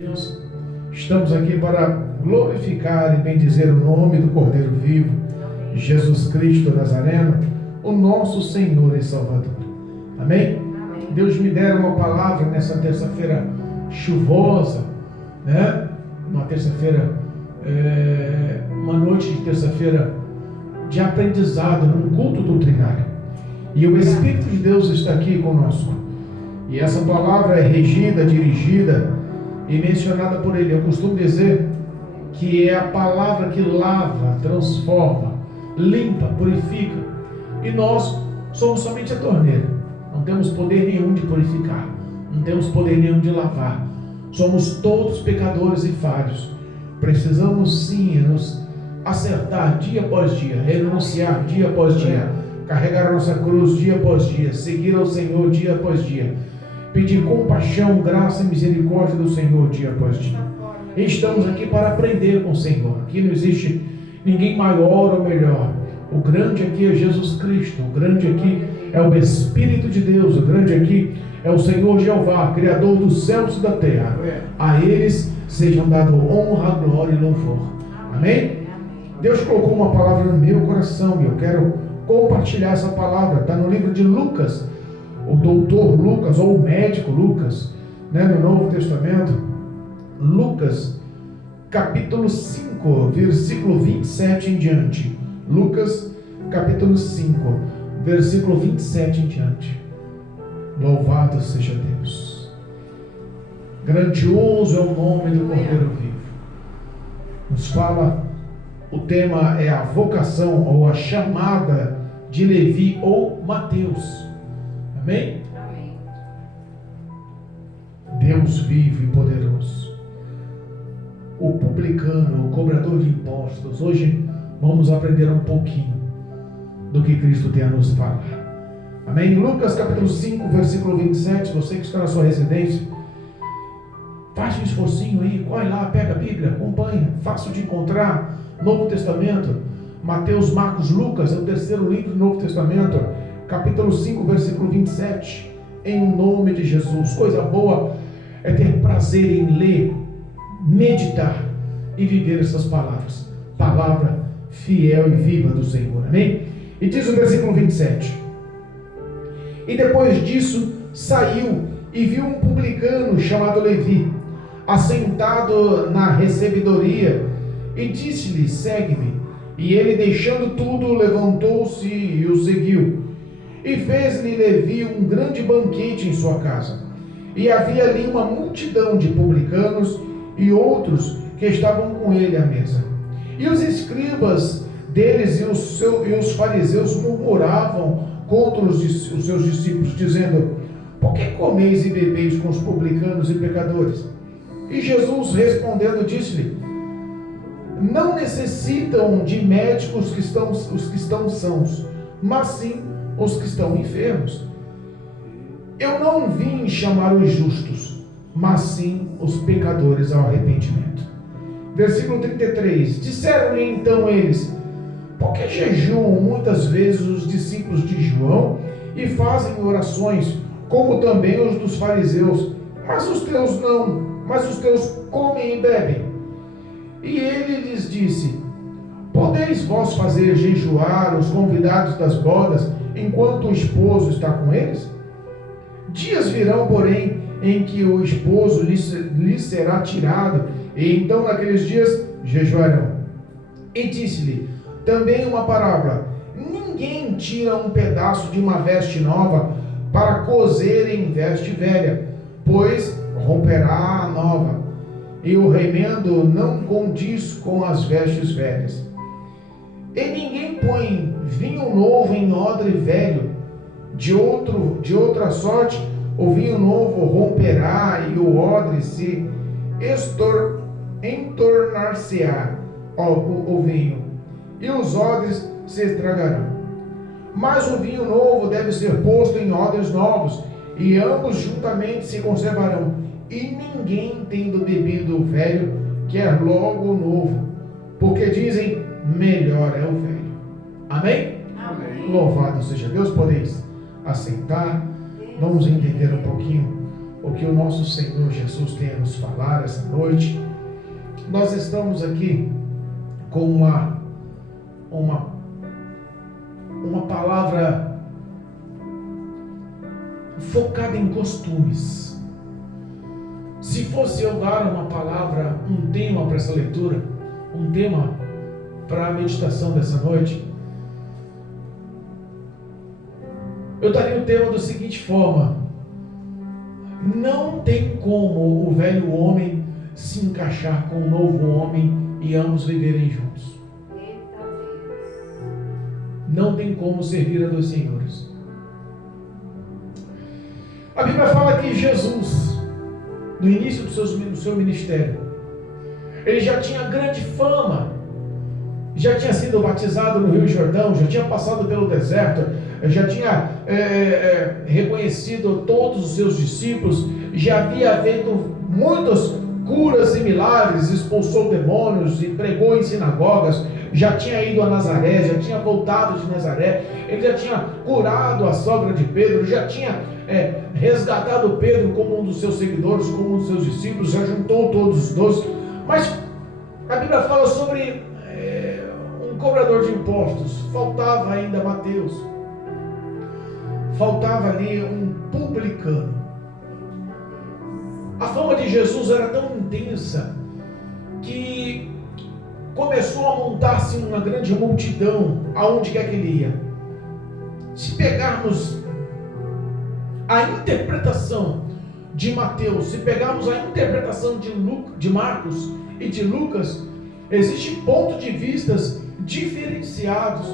Deus, estamos aqui para glorificar e bendizer o nome do Cordeiro Vivo, Jesus Cristo Nazareno, o nosso Senhor e Salvador. Amém? Amém. Deus me dera uma palavra nessa terça-feira chuvosa, né? Uma terça-feira, uma noite de terça-feira de aprendizado, num culto doutrinário. E o Espírito de Deus está aqui conosco. E essa palavra é regida, dirigida e mencionada por Ele. Eu costumo dizer que é a palavra que lava, transforma, limpa, purifica. E nós somos somente a torneira. Não temos poder nenhum de purificar. Não temos poder nenhum de lavar. Somos todos pecadores e falhos. Precisamos sim nos acertar dia após dia, renunciar dia após dia, carregar a nossa cruz dia após dia, seguir ao Senhor dia após dia, pedir compaixão, graça e misericórdia do Senhor dia após dia. Estamos aqui para aprender com o Senhor. Aqui não existe ninguém maior ou melhor. O grande aqui é Jesus Cristo. O grande aqui é o Espírito de Deus. O grande aqui é o Senhor Jeová, Criador dos céus e da terra. A eles sejam dado honra, glória e louvor. Amém? Deus colocou uma palavra no meu coração e eu quero compartilhar essa palavra. Está no livro de Lucas, o doutor Lucas, ou o médico Lucas, né, no Novo Testamento. Lucas, capítulo 5, versículo 27 em diante. Lucas, capítulo 5, versículo 27 em diante. Louvado seja Deus. Grandioso é o nome do Cordeiro Vivo. Nos fala, o tema é a vocação ou a chamada de Levi ou Mateus. Amém? Amém. Deus vivo e poderoso. O publicano, o cobrador de impostos. Hoje vamos aprender um pouquinho do que Cristo tem a nos falar. Amém? Lucas capítulo 5, versículo 27. Você que está na sua residência, faz um esforcinho aí, corre lá, pega a Bíblia, acompanha, fácil de encontrar. Novo Testamento, Mateus, Marcos, Lucas, é o terceiro livro do Novo Testamento, capítulo 5, versículo 27. Em nome de Jesus. Coisa boa é ter prazer em ler, meditar e viver essas palavras. Palavra fiel e viva do Senhor. Amém? E diz o versículo 27. E depois disso saiu e viu um publicano chamado Levi, assentado na recebedoria, e disse-lhe: segue-me. E ele, deixando tudo, levantou-se e o seguiu. E fez-lhe Levi um grande banquete em sua casa. E havia ali uma multidão de publicanos e outros que estavam com ele à mesa. E os escribas deles e os fariseus murmuravam contra os seus discípulos, dizendo: por que comeis e bebeis com os publicanos e pecadores? E Jesus, respondendo, disse-lhe: não necessitam de médicos os que estão sãos, mas sim os que estão enfermos. Eu não vim chamar os justos, mas sim os pecadores ao arrependimento. Versículo 33. Disseram-lhe então eles: por que jejuam muitas vezes os discípulos de João e fazem orações, como também os dos fariseus, mas os teus não, mas os teus comem e bebem? E ele lhes disse: podeis vós fazer jejuar os convidados das bodas, enquanto o esposo está com eles? Dias virão, porém, em que o esposo lhes será tirado, e então naqueles dias jejuarão. E disse-lhe também uma parábola: ninguém tira um pedaço de uma veste nova para coser em veste velha, pois romperá a nova, e o remendo não condiz com as vestes velhas. E ninguém põe vinho novo em odre velho. De outra sorte, o vinho novo romperá, e o odre se entornar-se-á o vinho, e os odres se estragarão. Mas o vinho novo deve ser posto em odres novos, e ambos juntamente se conservarão. E ninguém, tendo bebido o velho, quer logo o novo, porque dizem: melhor é o velho. Amém? Amém. Louvado seja Deus. Podeis assentar. Vamos entender um pouquinho o que o nosso Senhor Jesus tem a nos falar essa noite. Nós estamos aqui com uma palavra focada em costumes. Se fosse eu dar uma palavra, um tema para essa leitura, um tema para a meditação dessa noite, eu daria o tema da seguinte forma: não tem como o velho homem se encaixar com o novo homem e ambos viverem juntos. Não tem como servir a dois senhores. A Bíblia fala que Jesus, no início do seu ministério, ele já tinha grande fama, já tinha sido batizado no Rio Jordão, já tinha passado pelo deserto, já tinha reconhecido todos os seus discípulos, já havia feito muitas curas e milagres, expulsou demônios e pregou em sinagogas, já tinha ido a Nazaré, já tinha voltado de Nazaré, ele já tinha curado a sogra de Pedro, já tinha resgatado Pedro como um dos seus seguidores, como um dos seus discípulos, já juntou todos os 12. Mas a Bíblia fala sobre um cobrador de impostos. Faltava ainda Mateus, faltava ali um publicano. A fama de Jesus era tão intensa que começou a montar-se uma grande multidão aonde quer que ele ia. Se pegarmos a interpretação de Mateus, se pegarmos a interpretação de Marcos e de Lucas, existem pontos de vistas diferenciados.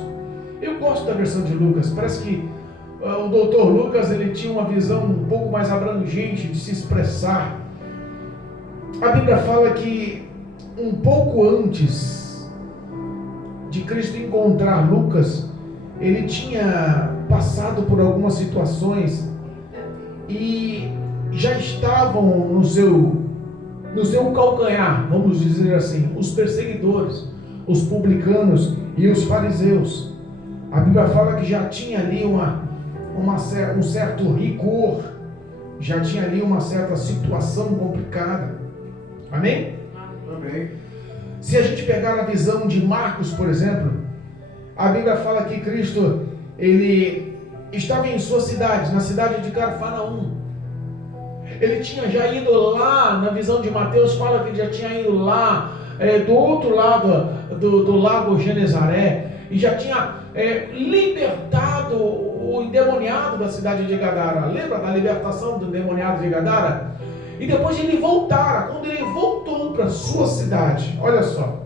Eu gosto da versão de Lucas, parece que o doutor Lucas ele tinha uma visão um pouco mais abrangente de se expressar. A Bíblia fala que um pouco antes de Cristo encontrar Lucas, ele tinha passado por algumas situações e já estavam no seu calcanhar, vamos dizer assim, os perseguidores, os publicanos e os fariseus. A Bíblia fala que já tinha ali um certo rigor, já tinha ali uma certa situação complicada. Amém? Amém. Se a gente pegar a visão de Marcos, por exemplo, a Bíblia fala que Cristo, ele estava em sua cidade, na cidade de Cafarnaum. Ele tinha já ido lá, na visão de Mateus fala que ele já tinha ido lá, do outro lado do lago Genezaré, e já tinha libertado o endemoniado da cidade de Gadara. Lembra da libertação do endemoniado de Gadara? E depois ele voltara, quando ele voltou para sua cidade, olha só,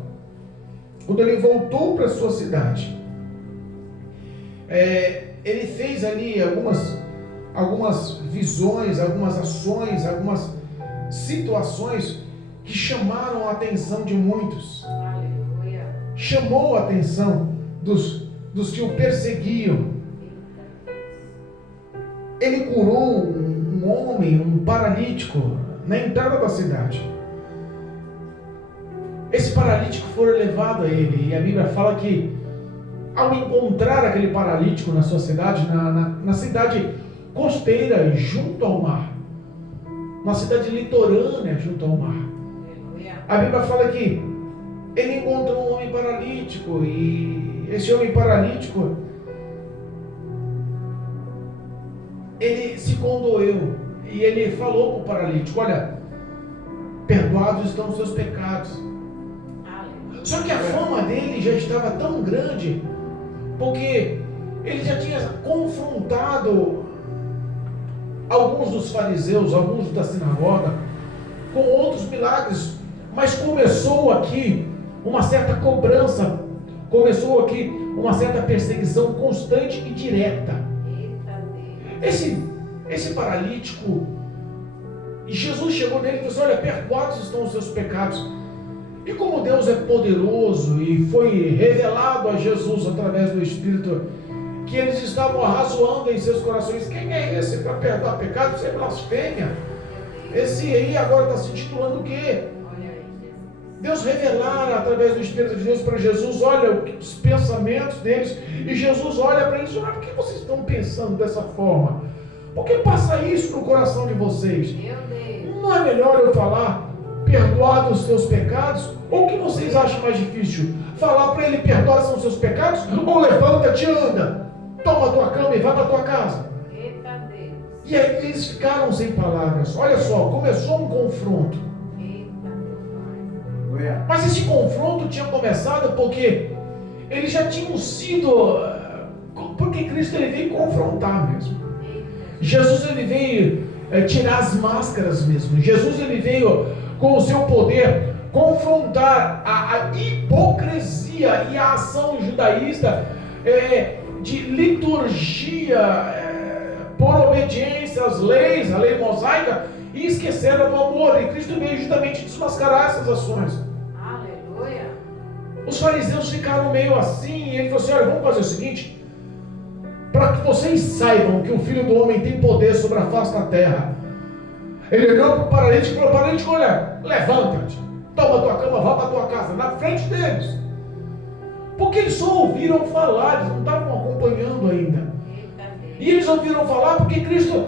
quando ele voltou para sua cidade, ele fez ali algumas visões, algumas ações, algumas situações que chamaram a atenção de muitos. Aleluia. Chamou a atenção dos que o perseguiam. Ele curou um homem, um paralítico, na entrada da cidade. Esse paralítico foi levado a ele, e a Bíblia fala que ao encontrar aquele paralítico na sua cidade, na cidade costeira, junto ao mar, uma cidade litorânea junto ao mar, a Bíblia fala que ele encontrou um homem paralítico, e esse homem paralítico, ele se condoeu, e ele falou para o paralítico: olha, perdoados estão os seus pecados. Só que a fama dele já estava tão grande, porque ele já tinha confrontado alguns dos fariseus, alguns da sinagoga, com outros milagres, mas começou aqui uma certa cobrança, começou aqui uma certa perseguição constante e direta. Esse paralítico, Jesus chegou nele e disse: olha, perdoados estão os seus pecados. E como Deus é poderoso, e foi revelado a Jesus através do Espírito, que eles estavam arrazoando em seus corações: quem é esse para perdoar pecados? Isso é blasfêmia. Esse aí agora está se titulando o quê? Deus revelara através do Espírito de Deus para Jesus, olha os pensamentos deles, e Jesus olha para eles: olha, por que vocês estão pensando dessa forma? Por que passa isso no coração de vocês? Meu Deus. Não é melhor eu falar, perdoar os seus pecados? Ou o que vocês acham mais difícil? Falar para ele, perdoa os seus pecados? Ou levanta-te e anda, toma a tua cama e vai para a tua casa? Eita Deus. E aí eles ficaram sem palavras. Olha só, começou um confronto. Eita meu Pai. Mas esse confronto tinha começado porque eles já tinham sido... Porque Cristo ele veio confrontar mesmo. Jesus ele veio tirar as máscaras mesmo. Jesus ele veio com o seu poder confrontar a hipocrisia e a ação judaísta de liturgia por obediência às leis, a lei mosaica, e esqueceram do amor. E Cristo veio justamente desmascarar essas ações. Aleluia. Os fariseus ficaram meio assim, e ele falou assim: olha, vamos fazer o seguinte, para que vocês saibam que o Filho do Homem tem poder sobre a face da terra. Ele olhou para o paralítico e falou: paralítico, olha, levanta-te, toma a tua cama, vá para a tua casa, na frente deles. Porque eles só ouviram falar, eles não estavam acompanhando ainda. E eles ouviram falar porque Cristo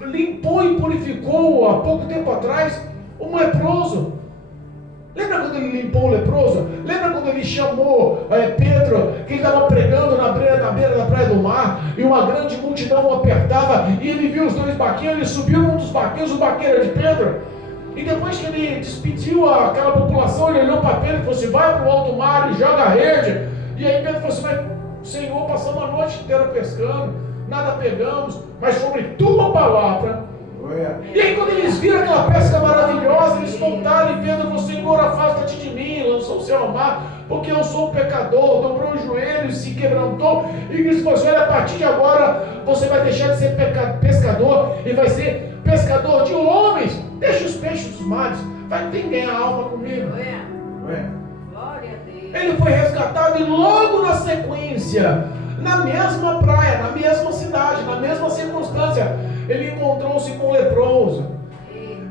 limpou e purificou há pouco tempo atrás um leproso. Lembra quando ele limpou o leproso? Lembra quando ele chamou Pedro, que ele estava pregando na beira da praia do mar, e uma grande multidão o apertava, e ele viu os dois barquinhos, ele subiu num dos barquinhos, o barqueiro era de Pedro, e depois que ele despediu aquela população, ele olhou para Pedro e falou assim: vai para o alto mar e joga a rede. E aí Pedro falou assim: mas Senhor, passamos a noite inteira pescando, nada pegamos, mas sobre tua palavra. E aí quando eles viram aquela pesca maravilhosa, eles voltaram e Pedro falou: Senhor, afasta-te de mim, lançou-se ao mar, porque eu sou um pecador. Dobrou os joelhos, se quebrantou, e Cristo falou assim: olha, a partir de agora você vai deixar de ser pescador e vai ser pescador de homens. Deixa os peixes dos mares, vai ter que ganhar a alma comigo. Glória a Deus. Ele foi resgatado e logo na sequência, na mesma praia, na mesma cidade, na mesma circunstância, ele encontrou-se com um leproso.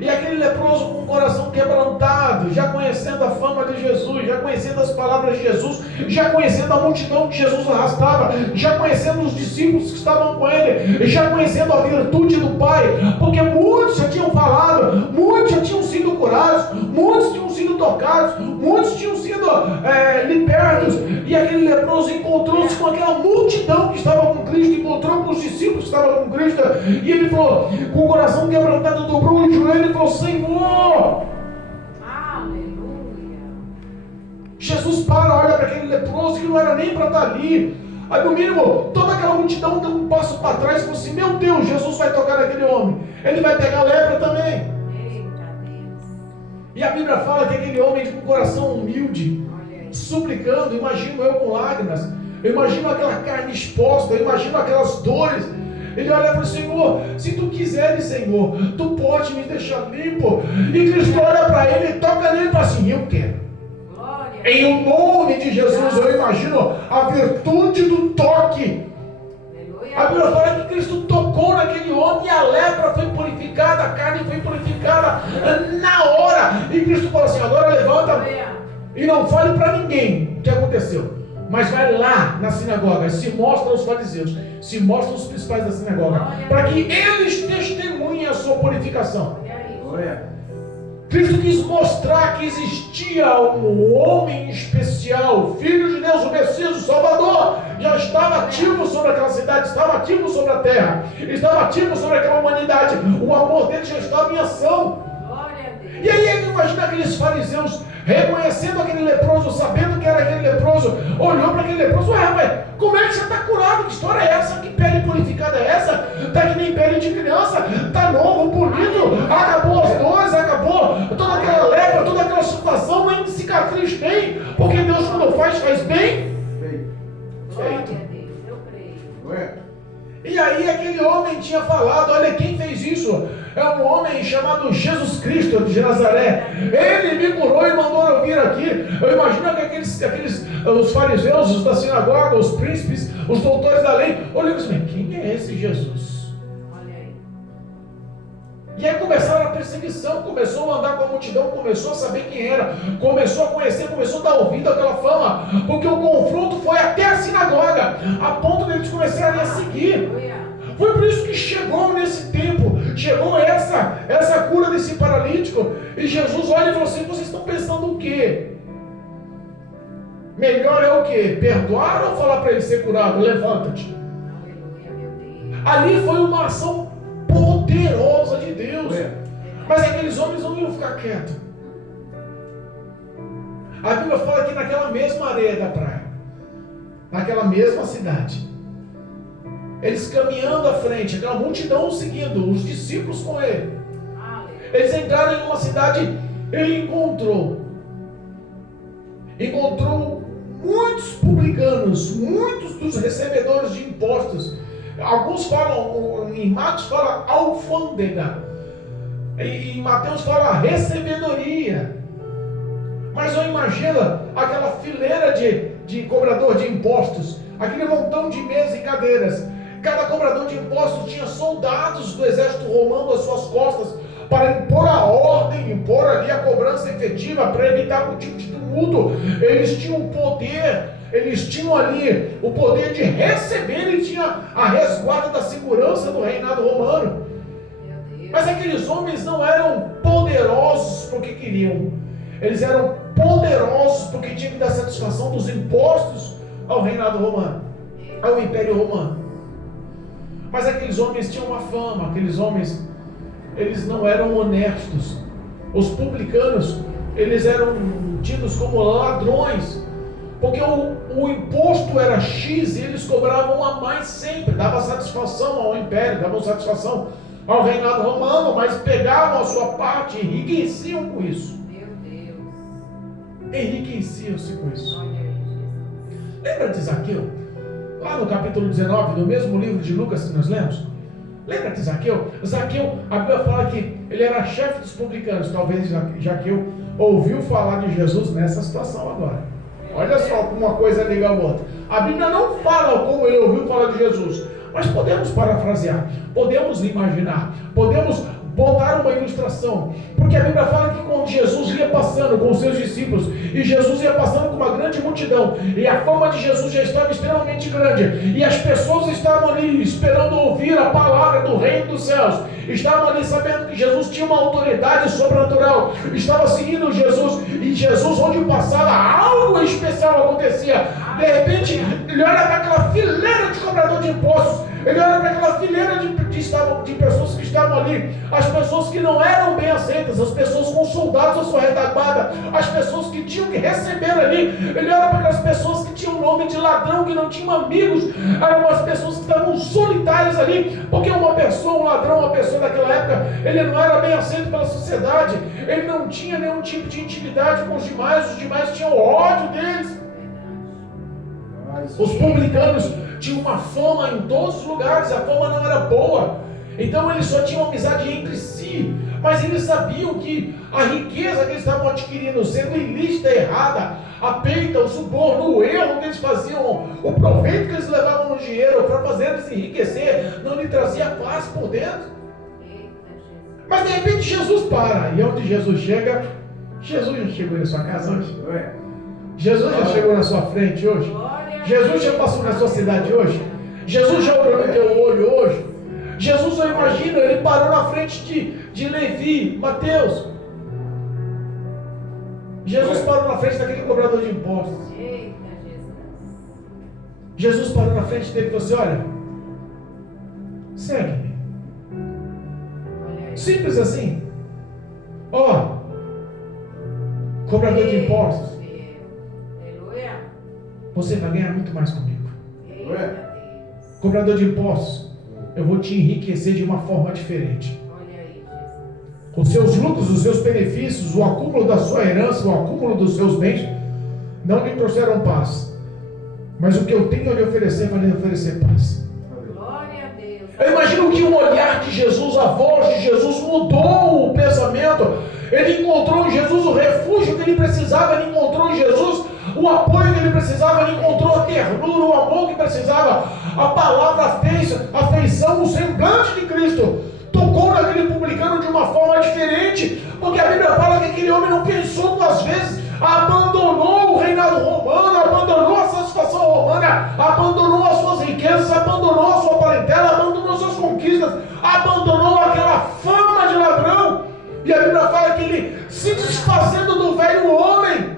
E aquele leproso com o coração quebrantado, já conhecendo a fama de Jesus, já conhecendo as palavras de Jesus, já conhecendo a multidão que Jesus arrastava, já conhecendo os discípulos que estavam com ele, já conhecendo a virtude do Pai, porque muitos já tinham falado, muitos já tinham sido curados, muitos tinham sido tocados, muitos tinham sido libertos. E aquele leproso encontrou-se com aquela multidão que estava com Cristo, encontrou com os discípulos que estavam com Cristo, e ele falou, com o coração quebrantado, dobrou o joelho e falou: Senhor! Aleluia! Jesus olha para aquele leproso que não era nem para estar ali. Aí no mínimo, toda aquela multidão deu um passo para trás e falou assim: meu Deus, Jesus vai tocar naquele homem, ele vai pegar lepra também. Eita Deus! E a Bíblia fala que aquele homem com coração humilde, suplicando, imagino eu com lágrimas, eu imagino aquela carne exposta, eu imagino aquelas dores. Ele olha para o Senhor: se tu quiseres, Senhor, tu pode me deixar limpo. E Cristo olha para ele e toca nele e fala assim: eu quero. Glória. Em o nome de Jesus, eu imagino a virtude do toque. Aleluia. A Bíblia fala que Cristo tocou naquele homem e a lepra foi purificada, a carne foi purificada na hora. E Cristo fala assim: agora levanta e não fale para ninguém o que aconteceu. Mas vai lá na sinagoga, se mostra aos fariseus, se mostra aos principais da sinagoga, para que eles testemunhem a sua purificação. Cristo quis mostrar que existia um homem especial, o Filho de Deus, o Messias, o Salvador, já estava ativo sobre aquela cidade, estava ativo sobre a terra, estava ativo sobre aquela humanidade, o amor dele já estava em ação. E aí ele imagina aqueles fariseus reconhecendo aquele leproso, sabendo que era aquele leproso, olhou para aquele leproso: ué, rapaz, como é que você está curado? Que história é essa? Que pele purificada é essa? Está que nem pele de criança, está novo, bonito, acabou as dores, acabou toda aquela lepra, toda aquela situação, nem cicatriz tem, porque Deus quando faz bem. Glória a Deus, eu creio. E aí aquele homem tinha falado: olha, quem fez isso? É um homem chamado Jesus Cristo de Nazaré. Ele me curou e mandou eu vir aqui. Eu imagino que os fariseus, os da sinagoga, os príncipes, os doutores da lei, olham assim: quem é esse Jesus? Olha aí. E aí começaram a perseguição, começou a andar com a multidão, começou a saber quem era, começou a conhecer, começou a dar ouvido àquela fama, porque o confronto foi até a sinagoga, a ponto de eles começarem a seguir. Foi por isso que chegou nesse tempo, chegou essa cura desse paralítico, e Jesus olha e falou assim: vocês estão pensando o quê? Melhor é o quê? Perdoar ou falar para ele ser curado? Levanta-te. Ali foi uma ação poderosa de Deus. Mas aqueles homens não iam ficar quietos. A Bíblia fala que naquela mesma areia da praia, naquela mesma cidade, eles caminhando à frente, aquela multidão seguindo, os discípulos com ele. Eles entraram em uma cidade e encontrou muitos publicanos, muitos dos recebedores de impostos. Alguns falam, em Marcos fala alfândega, em Mateus fala recebedoria. Mas eu imagino aquela fileira de cobrador de impostos, aquele montão de mesas e cadeiras. Cada cobrador de impostos tinha soldados do exército romano às suas costas para impor a ordem, impor ali a cobrança efetiva, para evitar algum tipo de tumulto. Eles tinham o poder, eles tinham ali o poder de receber, e tinha a resguarda da segurança do reinado romano. Mas aqueles homens não eram poderosos porque queriam, eles eram poderosos porque tinham que dar satisfação dos impostos ao reinado romano, ao império romano. Mas aqueles homens tinham uma fama, aqueles homens, eles não eram honestos. Os publicanos, eles eram tidos como ladrões, porque o imposto era X e eles cobravam a mais sempre, dava satisfação ao império, davam satisfação ao reinado romano, mas pegavam a sua parte e enriqueciam com isso. Meu Deus. Enriqueciam-se com isso. Lembra de Zaqueu? Lá no capítulo 19, do mesmo livro de Lucas que nós lemos. Lembra de Zaqueu? Zaqueu, a Bíblia fala que ele era chefe dos publicanos. Talvez Zaqueu ouviu falar de Jesus nessa situação agora. Olha só como uma coisa liga a outra. A Bíblia não fala como ele ouviu falar de Jesus, mas podemos parafrasear, podemos imaginar, podemos botar uma ilustração, porque a Bíblia fala que quando Jesus ia passando com os seus discípulos, e Jesus ia passando com uma grande multidão, e a fama de Jesus já estava extremamente grande, e as pessoas estavam ali esperando ouvir a palavra do reino dos céus, estavam ali sabendo que Jesus tinha uma autoridade sobrenatural, estava seguindo Jesus, e Jesus onde passava algo especial acontecia. De repente ele olha para aquela fileira de cobrador de impostos, ele olha para aquela fileira de pessoas que estavam ali, as pessoas que não eram bem aceitas, as pessoas com soldados à sua retaguarda, as pessoas que tinham que receber ali. Ele olha para aquelas pessoas que tinham nome de ladrão, que não tinham amigos, algumas pessoas que estavam solitárias ali, porque uma pessoa, um ladrão, uma pessoa daquela época, ele não era bem aceito pela sociedade, ele não tinha nenhum tipo de intimidade com os demais tinham ódio deles. Os publicanos tinham uma fama em todos os lugares, a fama não era boa, então eles só tinham amizade entre si, mas eles sabiam que a riqueza que eles estavam adquirindo, sendo ilícita, errada, a peita, o suborno, o erro que eles faziam, o proveito que eles levavam no dinheiro para fazer eles enriquecer, não lhe trazia paz por dentro. Mas de repente Jesus para, e onde Jesus chega, Jesus já chegou na sua casa hoje? Jesus já chegou na sua frente hoje? Jesus já passou na sua cidade hoje? Jesus já olhou no teu olho hoje? Jesus, eu imagino, ele parou na frente de Levi, Mateus. Jesus parou na frente daquele cobrador de impostos. Jesus parou na frente dele e falou assim: olha, segue-me. Simples assim. Ó, cobrador de impostos, você vai ganhar muito mais comigo. Cobrador de impostos, eu vou te enriquecer de uma forma diferente. Os seus lucros, os seus benefícios, o acúmulo da sua herança, o acúmulo dos seus bens, não lhe trouxeram paz. Mas o que eu tenho a lhe oferecer, vai lhe oferecer paz. Glória a Deus. Eu imagino que o olhar de Jesus, a voz de Jesus mudou o pensamento. Ele encontrou em Jesus o refúgio que ele precisava, ele encontrou em Jesus o apoio que ele precisava, ele encontrou a ternura, o amor que precisava. A palavra, a afeição, o semblante de Cristo tocou naquele publicano de uma forma diferente, porque a Bíblia fala que aquele homem não pensou duas vezes, abandonou o reinado romano, abandonou a satisfação romana, abandonou as suas riquezas, abandonou a sua parentela, abandonou seus vistas, abandonou aquela fama de ladrão. E a Bíblia fala que ele, se desfazendo do velho homem,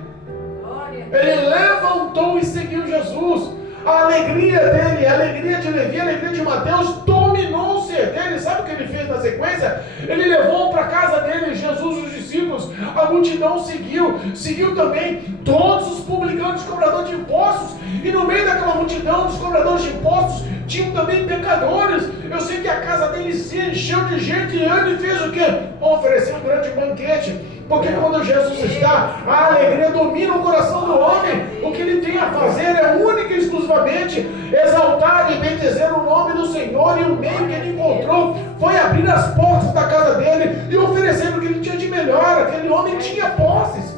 ele levantou e seguiu Jesus. A alegria dele, a alegria de Levi, a alegria de Mateus dominou o ser dele. Sabe o que ele fez na sequência? Ele levou para a casa dele Jesus e os discípulos. A multidão seguiu também todos os publicanos, cobradores de impostos. E no meio daquela multidão dos cobradores de impostos tinham também pecadores. Eu sei que a casa dele se encheu de gente e ele fez o quê? Ofereceu um grande banquete. Porque quando Jesus está, a alegria domina o coração do homem. O que ele tem a fazer é única e exclusivamente exaltar e bendizer o nome do Senhor. E o meio que ele encontrou foi abrir as portas da casa dele e oferecer o que ele tinha de melhor. Aquele homem tinha posses.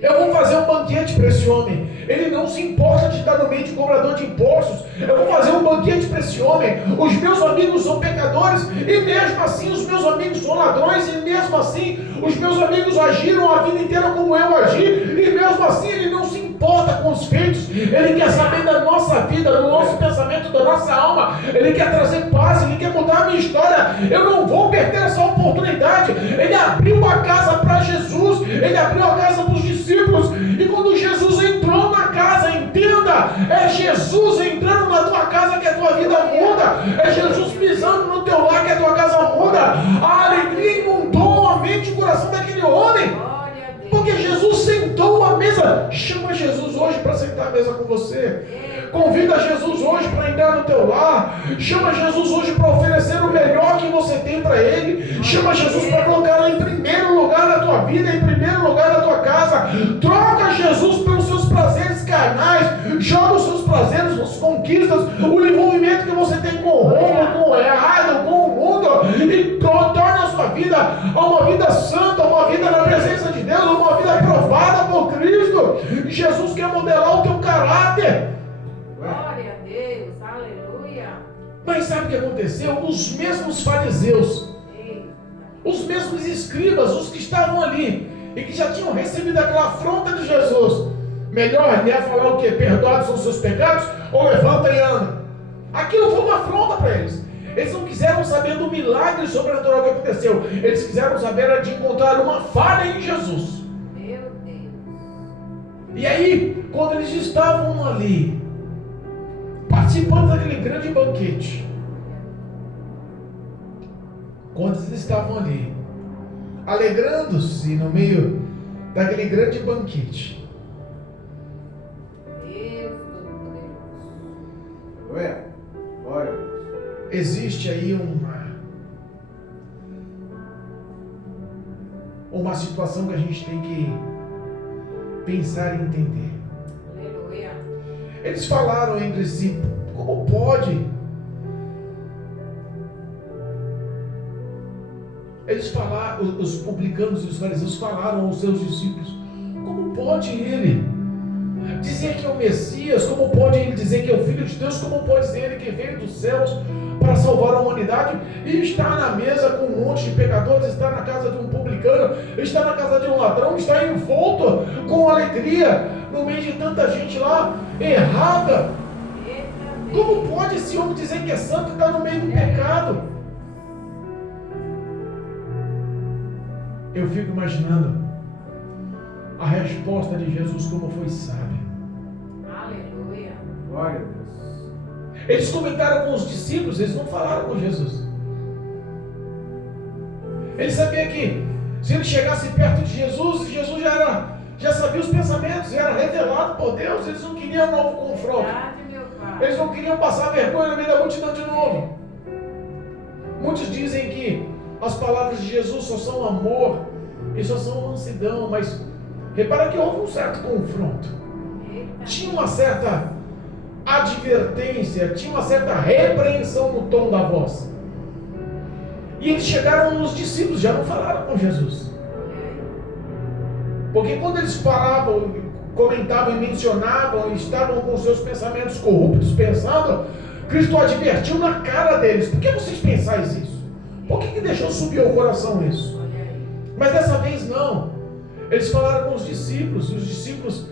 Eu vou fazer um banquete para esse homem. Ele não se importa de estar no meio de cobrador de impostos. Eu vou fazer um banquete para esse homem. Os meus amigos são pecadores e mesmo assim os meus amigos são ladrões e mesmo assim os meus amigos agiram a vida inteira como eu agi e mesmo assim ele não se importa com os feitos. Ele quer saber da nossa vida, do nosso pensamento, da nossa alma. Ele quer trazer paz, ele quer mudar a minha história. Eu não vou perder essa oportunidade. Ele abriu a casa para Jesus, ele abriu a casa para os discípulos. E quando Jesus entrou na casa, entenda, é Jesus entrando na tua casa que a tua vida muda. É Jesus pisando no teu lar que a tua casa muda. A alegria inundou a mente e o coração daquele homem. Porque Jesus sentou à mesa. Chama Jesus hoje para sentar à mesa com você. Convida Jesus hoje para entrar no teu lar. Chama Jesus hoje para oferecer o melhor que você tem para Ele. Chama Jesus para colocar em primeiro lugar na tua vida, em primeiro lugar na tua casa. Troca Jesus pelos seus prazeres carnais. Joga os seus prazeres, as conquistas, o envolvimento que você tem com o roubo, com o errado, com o mundo, e torna a sua vida uma vida santa, uma vida na presença de Deus, uma vida aprovada por Cristo. Jesus quer modelar o teu caráter. Glória a Deus, aleluia. Mas sabe o que aconteceu? Os mesmos fariseus, os mesmos escribas, os que estavam ali e que já tinham recebido aquela afronta de Jesus, melhor lhe é falar o que? Perdoados são os seus pecados, ou levanta e anda. Aquilo foi uma afronta para eles. Eles não quiseram saber do milagre sobrenatural que aconteceu. Eles quiseram saber de encontrar uma falha em Jesus. Meu Deus. E aí, quando eles estavam ali, participando daquele grande banquete, quando eles estavam ali, alegrando-se no meio daquele grande banquete, Deus Todo-Poderoso. Glória a Deus. existe aí uma situação que a gente tem que pensar e entender. Aleluia. Eles falaram entre si, como pode? Eles falaram, os publicanos e os fariseus falaram aos seus discípulos, como pode ele dizer que é o Messias? Como pode ele dizer que é o Filho de Deus? Como pode dizer ele que veio dos céus para salvar a humanidade e está na mesa com um monte de pecadores, está na casa de um publicano, está na casa de um ladrão, está envolto com alegria no meio de tanta gente lá errada? Como pode esse homem dizer que é santo e está no meio do pecado? Eu fico imaginando a resposta de Jesus como foi sábia. Aleluia. Glória a Deus. Eles comentaram com os discípulos, eles não falaram com Jesus. Ele sabia que se ele chegasse perto de Jesus, Jesus já sabia os pensamentos, era revelado por Deus. Eles não queriam um novo confronto. Verdade, meu Pai. Eles não queriam passar vergonha no meio da multidão de novo. Muitos dizem que as palavras de Jesus só são amor e só são mansidão, mas repara que houve um certo confronto. Tinha uma certa advertência, tinha uma certa repreensão no tom da voz. E eles chegaram nos discípulos, já não falaram com Jesus. Porque quando eles falavam, comentavam e mencionavam, e estavam com seus pensamentos corruptos pensando, Cristo advertiu na cara deles: por que vocês pensais isso? Por que deixou subir ao coração isso? Mas dessa vez não. Eles falaram com os discípulos, e os discípulos,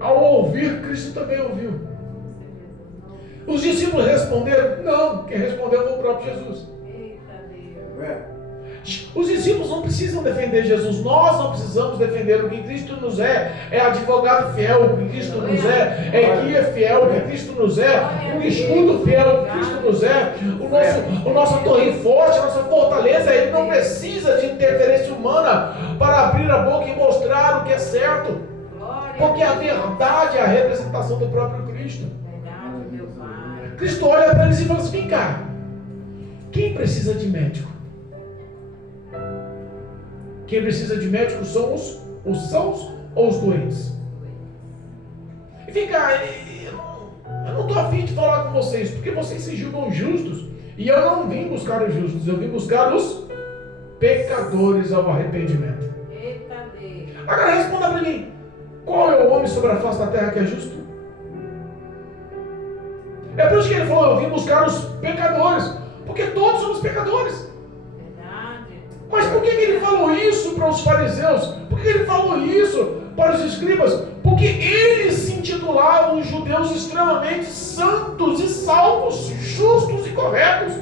ao ouvir, Cristo também ouviu. Os discípulos responderam? Não, quem respondeu foi o próprio Jesus. Os discípulos não precisam defender Jesus, nós não precisamos defender. O que Cristo nos é advogado fiel, o que Cristo nos é guia fiel, o que Cristo nos é um escudo fiel, o que Cristo nos é o nosso torre forte, a nossa fortaleza. Ele não precisa de interferência humana para abrir a boca e mostrar o que é certo, porque a verdade é a representação do próprio Cristo. Cristo olha para eles e fala assim: vem cá, quem precisa de médico? Quem precisa de médico são os sãos ou os doentes? E vem cá, eu não estou afim de falar com vocês, porque vocês se julgam justos, e eu não vim buscar os justos, eu vim buscar os pecadores ao arrependimento. Agora responda para mim: qual é o homem sobre a face da terra que é justo? É por isso que ele falou: eu vim buscar os pecadores, porque todos somos pecadores. Mas por que ele falou isso para os fariseus? Por que ele falou isso para os escribas? Porque eles se intitulavam judeus extremamente santos e salvos, justos e corretos.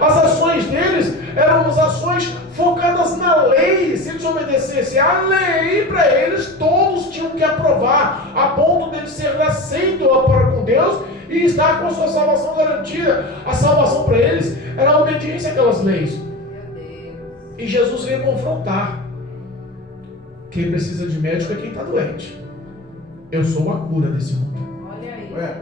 As ações deles eram as ações focadas na lei. Se eles obedecessem à lei, para eles todos tinham que aprovar, a ponto de ele ser aceito para com Deus e estar com a sua salvação garantida. A salvação para eles era a obediência àquelas leis. E Jesus veio confrontar: quem precisa de médico é quem está doente. Eu sou a cura desse mundo. Olha aí.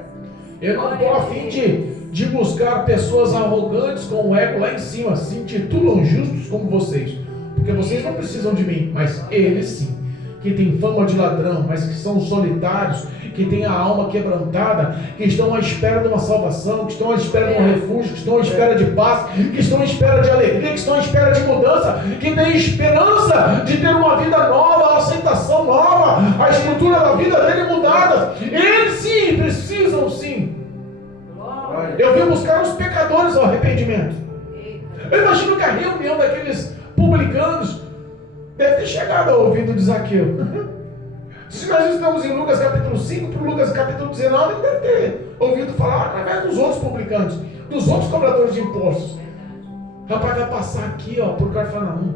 Eu não estou a fim de buscar pessoas arrogantes com o ego lá em cima, se intitulam justos como vocês, porque vocês não precisam de mim, mas eles sim, que têm fama de ladrão, mas que são solitários, que têm a alma quebrantada, que estão à espera de uma salvação, que estão à espera de um refúgio, que estão à espera de paz, que estão à espera de alegria, que estão à espera de mudança, que têm esperança de ter uma vida nova, uma aceitação nova, a estrutura da vida dele mudada. Eles sim precisam sim. Eu vim buscar os pecadores ao arrependimento. Eu imagino que a reunião daqueles publicanos deve ter chegado ao ouvido de Zaqueu. Se nós estamos em Lucas capítulo 5 para Lucas capítulo 19, ele deve ter ouvido falar através dos outros publicanos, dos outros cobradores de impostos. Rapaz, vai passar aqui, ó, por Cafarnaum.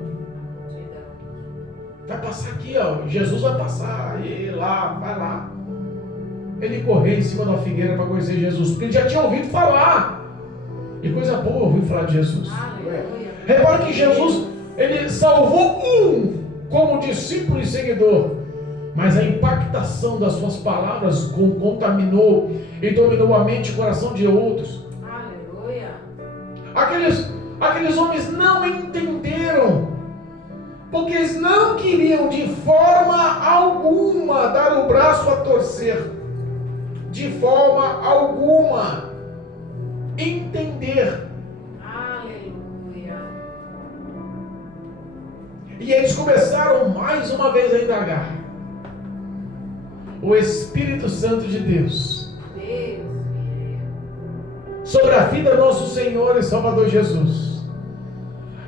Vai passar aqui, ó. Jesus vai passar. E lá, vai lá. Ele correu em cima da figueira para conhecer Jesus, porque ele já tinha ouvido falar. E coisa boa ouvir falar de Jesus. Repare que Jesus, ele salvou um como discípulo e seguidor. Mas a impactação das suas palavras contaminou e dominou a mente e o coração de outros. Aleluia. Aqueles homens não entenderam, porque eles não queriam de forma alguma dar o braço a torcer, de forma alguma entender. Aleluia. E eles começaram mais uma vez a indagar. O Espírito Santo de Deus sobre a vida do nosso Senhor e Salvador Jesus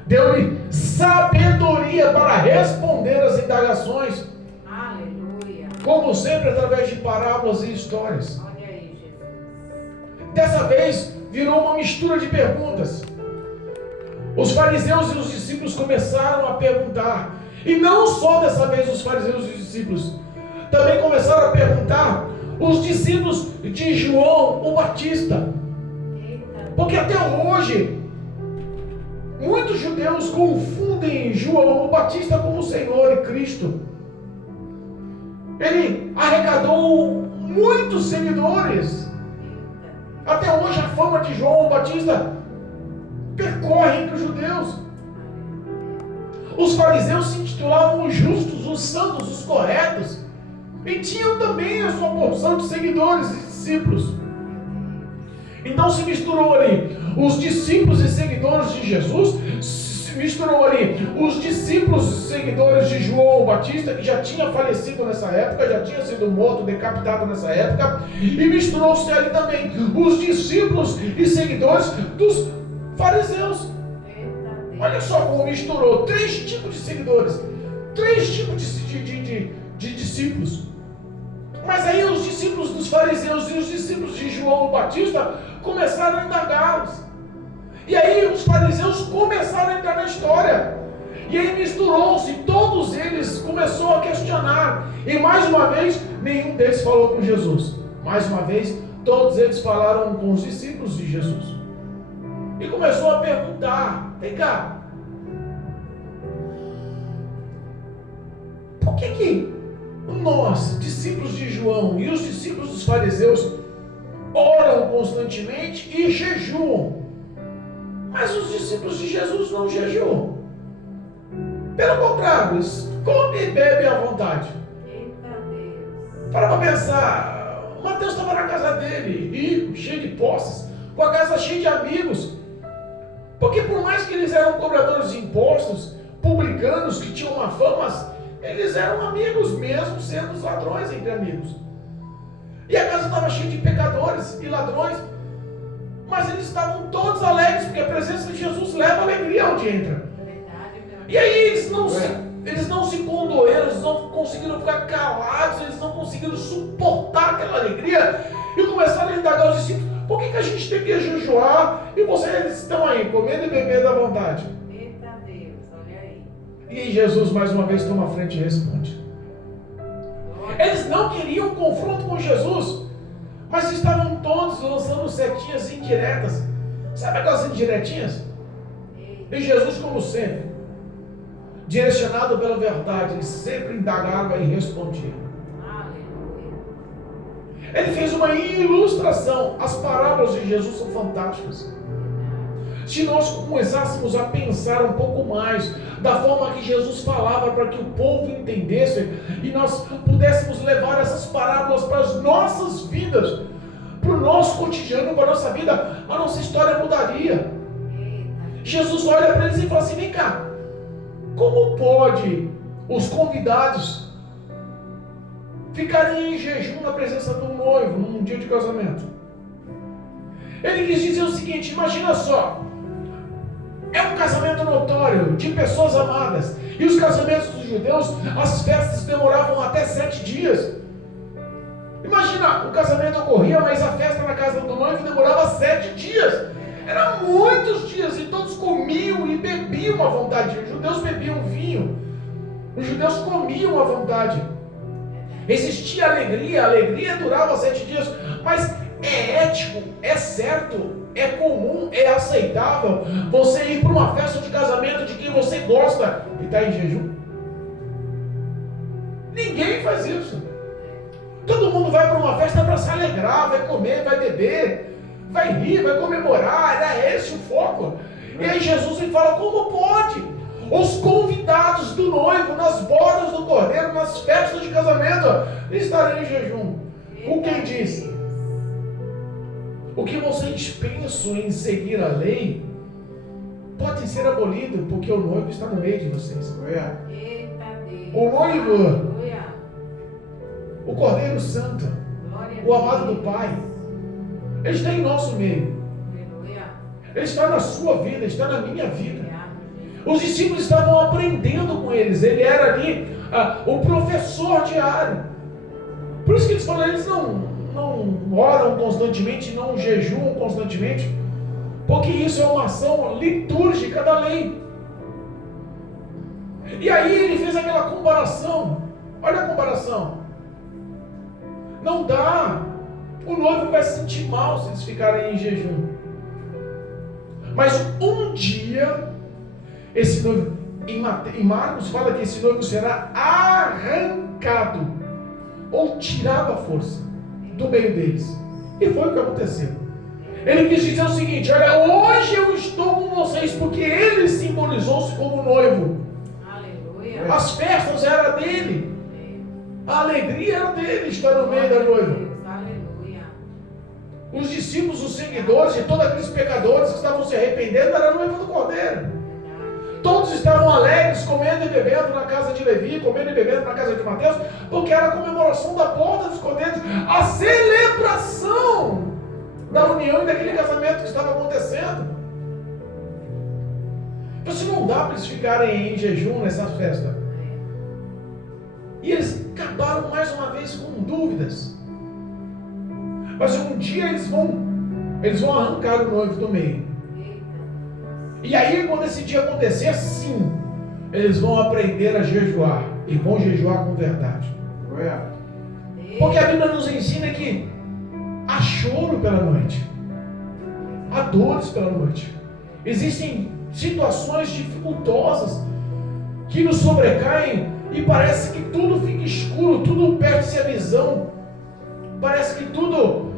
deu-lhe sabedoria para responder às indagações. Aleluia. Como sempre, através de parábolas e histórias. Olha aí, Jesus. Dessa vez virou uma mistura de perguntas. Os fariseus e os discípulos começaram a perguntar. E não só dessa vez os fariseus e os discípulos, também começaram a perguntar os discípulos de João o Batista. Porque até hoje muitos judeus confundem João o Batista com o Senhor e Cristo. Ele arrecadou muitos seguidores. Até hoje a fama de João o Batista percorre entre os judeus. Os fariseus se intitulavam os justos, os santos, os corretos, e tinham também a sua porção de seguidores e discípulos. Então se misturou ali os discípulos e seguidores de Jesus, se misturou ali os discípulos e seguidores de João o Batista, que já tinha falecido nessa época, já tinha sido morto, decapitado nessa época, e misturou-se ali também os discípulos e seguidores dos fariseus. Olha só como misturou 3 tipos de seguidores, 3 tipos de discípulos. Mas aí os discípulos dos fariseus e os discípulos de João o Batista começaram a indagá-los. E aí os fariseus começaram a entrar na história. E aí misturou-se, todos eles começaram a questionar. E mais uma vez, nenhum deles falou com Jesus. Mais uma vez, todos eles falaram com os discípulos de Jesus. E começou a perguntar: vem cá, por que nós, discípulos de João, e os discípulos dos fariseus oram constantemente e jejuam, mas os discípulos de Jesus não jejuam? Pelo contrário, eles comem e bebem à vontade. Para pensar, Mateus estava na casa dele, rico, cheio de posses, com a casa cheia de amigos. Porque por mais que eles eram cobradores de impostos, publicanos que tinham uma fama, eles eram amigos mesmo, sendo os ladrões entre amigos. E a casa estava cheia de pecadores e ladrões, mas eles estavam todos alegres, porque a presença de Jesus leva alegria onde entra. E aí eles não se condoeram, eles não conseguiram ficar calados, eles não conseguiram suportar aquela alegria e começaram a indagar os discípulos: por que a gente tem que jejuar e vocês estão aí comendo e bebendo à vontade? Eita Deus, olha aí. E aí Jesus mais uma vez toma a frente e responde. Eles não queriam confronto com Jesus, mas estavam todos lançando setinhas indiretas. Sabe aquelas indiretinhas? E Jesus, como sempre, direcionado pela verdade, ele sempre indagava e respondia. Aleluia. Ele fez uma ilustração. As parábolas de Jesus são fantásticas. Se nós começássemos a pensar um pouco mais da forma que Jesus falava para que o povo entendesse, e nós pudéssemos levar essas parábolas para as nossas vidas, para o nosso cotidiano, para a nossa vida, a nossa história mudaria. Jesus olha para eles e fala assim: vem cá, como pode os convidados ficarem em jejum na presença do noivo num dia de casamento? Ele quis dizer o seguinte: imagina só, é um casamento notório de pessoas amadas, e os casamentos dos judeus, as festas demoravam até 7 dias. Imagina, o casamento ocorria, mas a festa na casa do noivo demorava 7 dias. Eram muitos dias, e todos comiam e bebiam à vontade. Os judeus bebiam vinho, os judeus comiam à vontade. Existia alegria, a alegria durava 7 dias, mas é ético, é certo, é comum, é aceitável você ir para uma festa de casamento de quem você gosta e está em jejum? Ninguém faz isso. Todo mundo vai para uma festa para se alegrar, vai comer, vai beber, vai rir, vai comemorar, era esse o foco. E aí Jesus me fala: como pode os convidados do noivo nas bodas do cordeiro, nas festas de casamento, estarem em jejum? O quem disse? O que vocês pensam em seguir a lei pode ser abolido, porque o noivo está no meio de vocês. O noivo, o Cordeiro Santo, o amado do Pai, ele está em nosso meio. Ele está na sua vida, está na minha vida. Os discípulos estavam aprendendo com eles. Ele era ali o professor diário. Por isso que eles falam: eles não oram constantemente, não jejuam constantemente, porque isso é uma ação litúrgica da lei. E aí ele fez aquela comparação. Olha a comparação. Não dá. O noivo vai se sentir mal se eles ficarem em jejum. Mas um dia, esse noivo, em Marcos fala que esse noivo será arrancado, ou tirado à força do meio deles. E foi o que aconteceu. Ele quis dizer o seguinte: olha, hoje eu estou com vocês, porque ele simbolizou-se como noivo. Aleluia. As festas eram dele, a alegria era dele estar no meio da noiva. Os discípulos, os seguidores e todos aqueles pecadores que estavam se arrependendo eram a noiva do Cordeiro. Todos estavam alegres, comendo e bebendo na casa de Levi, comendo e bebendo na casa de Mateus, porque era a comemoração da boda dos cordeiros, a celebração da união e daquele casamento que estava acontecendo. Então, se não dá para eles ficarem em jejum nessa festa. E eles acabaram mais uma vez com dúvidas. Mas um dia eles vão Eles vão arrancar o noivo do meio. E aí, quando esse dia acontecer, sim, eles vão aprender a jejuar. E vão jejuar com verdade. Porque a Bíblia nos ensina que há choro pela noite, há dores pela noite. Existem situações dificultosas que nos sobrecaem e parece que tudo fica escuro, tudo perde-se a visão. Parece que tudo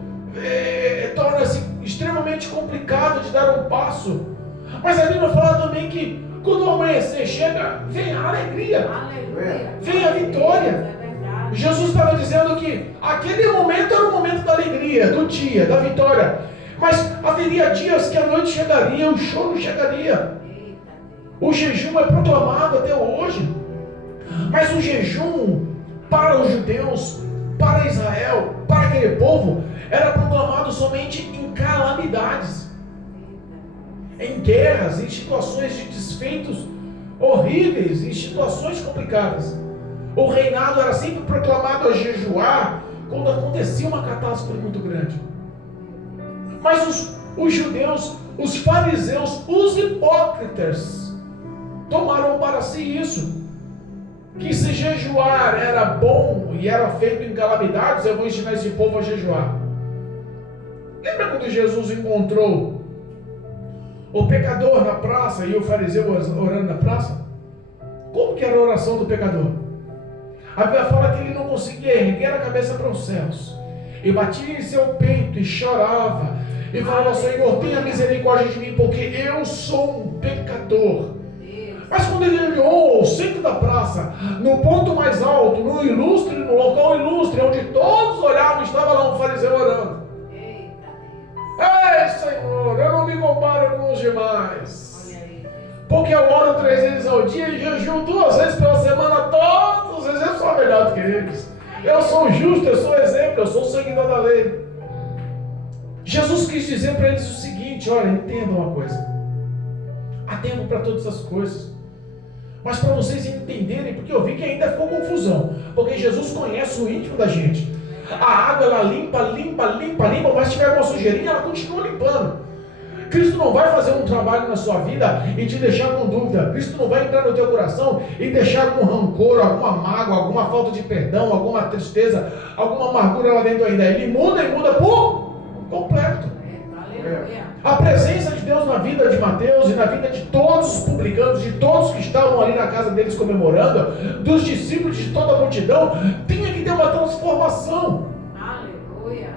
torna-se extremamente complicado de dar um passo. Mas a Bíblia fala também que quando o amanhecer chega, vem a alegria, vem a vitória. Jesus estava dizendo que aquele momento era o momento da alegria, do dia, da vitória. Mas haveria dias que a noite chegaria, o choro chegaria. O jejum é proclamado até hoje. Mas o jejum para os judeus, para Israel, para aquele povo, era proclamado somente em calamidades, em guerras, em situações de desfeitos horríveis, em situações complicadas. O reinado era sempre proclamado a jejuar quando acontecia uma catástrofe muito grande. Mas os judeus, os fariseus, os hipócritas tomaram para si isso, que se jejuar era bom e era feito em calamidades, eu vou ensinar esse povo a jejuar. Lembra quando Jesus encontrou o pecador na praça e o fariseu orando na praça? Como que era a oração do pecador? A Bíblia fala que ele não conseguia erguer a cabeça para os céus, e batia em seu peito e chorava, e falava: Senhor, tenha misericórdia de mim, porque eu sou um pecador. Mas quando ele olhou ao centro da praça, no ponto mais alto, no local ilustre, onde todos olhavam, estava lá um fariseu orando. Ei, Senhor, eu não me comparo com os demais, porque eu oro 3 vezes ao dia e jejuo 2 vezes pela semana. Todos os exemplos são melhores do que eles. Eu sou justo, eu sou exemplo, eu sou seguidor da lei. Jesus quis dizer para eles o seguinte: olha, entendam uma coisa, há tempo para todas as coisas. Mas para vocês entenderem, porque eu vi que ainda ficou confusão, porque Jesus conhece o íntimo da gente. A água, ela limpa, mas se tiver uma sujeirinha, ela continua limpando. Cristo não vai fazer um trabalho na sua vida e te deixar com dúvida. Cristo não vai entrar no teu coração e deixar com rancor, alguma mágoa, alguma falta de perdão, alguma tristeza, alguma amargura lá dentro ainda. Ele muda e muda por completo. A presença de Deus na vida de Mateus e na vida de todos os publicanos, de todos que estavam ali na casa deles comemorando, dos discípulos, de toda a multidão, tinha que ter uma transformação. Aleluia.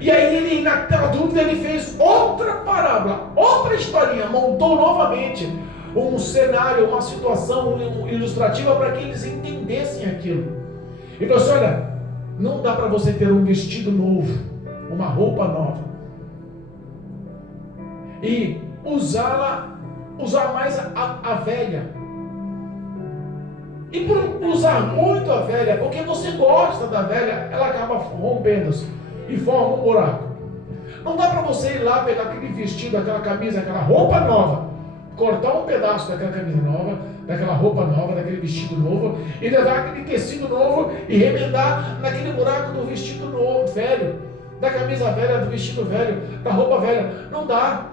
E aí ele, naquela dúvida, ele fez outra parábola, outra historinha, montou novamente um cenário, uma situação ilustrativa para que eles entendessem aquilo. E falou assim: olha, não dá para você ter um vestido novo, uma roupa nova, e usar mais a velha. E por usar muito a velha, porque você gosta da velha, ela acaba rompendo-se e forma um buraco. Não dá para você ir lá pegar aquele vestido, aquela camisa, aquela roupa nova, cortar um pedaço daquela camisa nova, daquela roupa nova, daquele vestido novo, e levar aquele tecido novo e remendar naquele buraco do vestido novo, velho, da camisa velha, do vestido velho, da roupa velha. Não dá.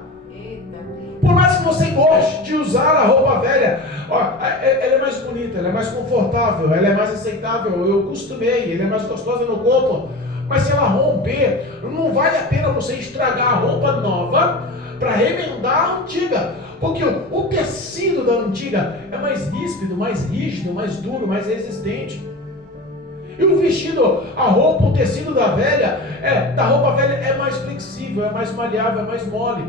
Por mais que você goste de usar a roupa velha, ela é mais bonita, ela é mais confortável, ela é mais aceitável, eu costumei, ela é mais gostosa no corpo. Mas se ela romper, não vale a pena você estragar a roupa nova para remendar a antiga, porque o tecido da antiga é mais ríspido, mais rígido, mais duro, mais resistente. E o vestido, a roupa, o tecido da roupa velha é mais flexível, é mais maleável, é mais mole.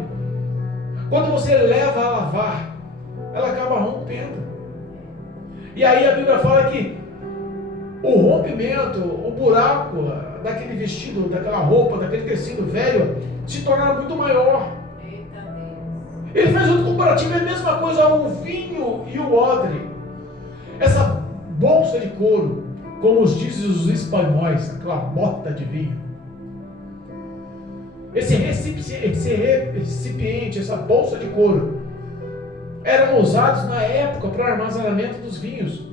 Quando você leva a lavar, ela acaba rompendo. E aí a Bíblia fala que o rompimento, o buraco daquele vestido, daquela roupa, daquele tecido velho, se tornaram muito maior. Ele fez outro comparativo, é a mesma coisa o vinho e o odre. Essa bolsa de couro, como os dizem os espanhóis, aquela bota de vinho. Esse recipiente, essa bolsa de couro, eram usados na época para armazenamento dos vinhos.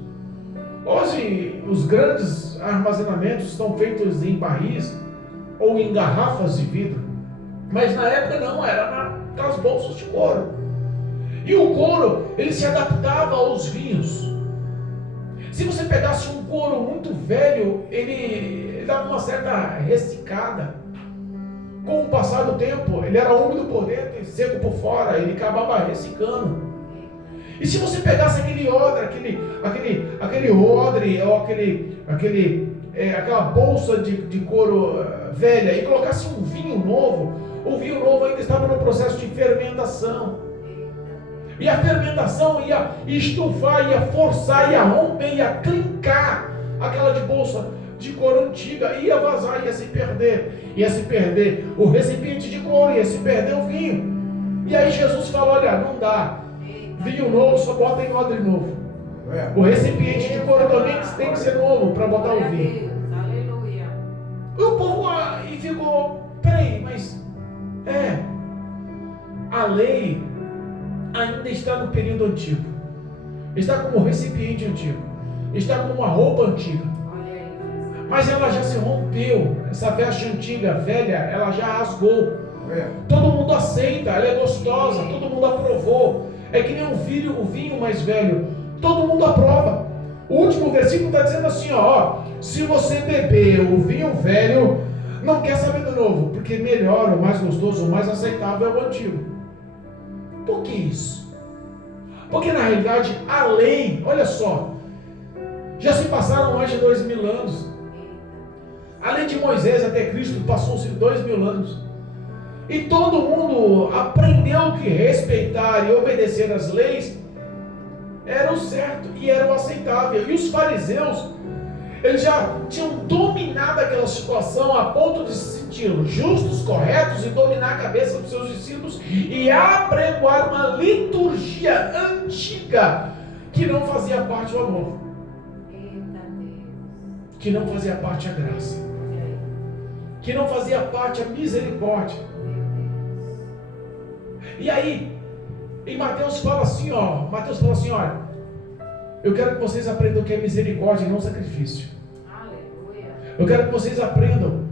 Hoje, os grandes armazenamentos estão feitos em barris ou em garrafas de vidro. Mas na época não, era naquelas bolsas de couro. E o couro, ele se adaptava aos vinhos. Se você pegasse um couro muito velho, ele dava uma certa ressecada. Com o passar do tempo, ele era úmido por dentro e seco por fora, ele acabava ressecando. E se você pegasse aquele odre, aquele odre, ou aquela bolsa de couro velha, e colocasse um vinho novo, o vinho novo ainda estava no processo de fermentação. E a fermentação ia estufar, ia forçar, ia romper, ia trincar aquela de bolsa de couro antiga, ia vazar, ia se perder o recipiente de couro, ia se perder o vinho. E aí Jesus falou: olha, não dá, vinho novo só bota em odre novo. O recipiente de couro também tem que ser novo para botar o vinho. Aleluia. E o povo e ficou: peraí, mas a lei ainda está no período antigo, está como recipiente antigo, está como uma roupa antiga, mas ela já se rompeu. Essa veste antiga, velha, ela já rasgou. Todo mundo aceita, ela é gostosa, todo mundo aprovou. É que nem o vinho mais velho, todo mundo aprova. O último versículo está dizendo assim, ó: se você beber o vinho velho, não quer saber do novo, porque melhor, o mais gostoso, o mais aceitável é o antigo. Por que isso? Porque na realidade a lei, olha só, já se passaram mais de 2000 anos. A lei de Moisés até Cristo passou-se 2000 anos. E todo mundo aprendeu que respeitar e obedecer as leis era o certo e era o aceitável. E os fariseus, eles já tinham dominado aquela situação a ponto de se sentir justos, corretos e dominar a cabeça dos seus discípulos e apregoar uma liturgia antiga que não fazia parte do amor, que não fazia parte a graça, que não fazia parte a misericórdia. E aí, em Mateus fala assim, olha, eu quero que vocês aprendam o que é misericórdia e não sacrifício. Aleluia. Eu quero que vocês aprendam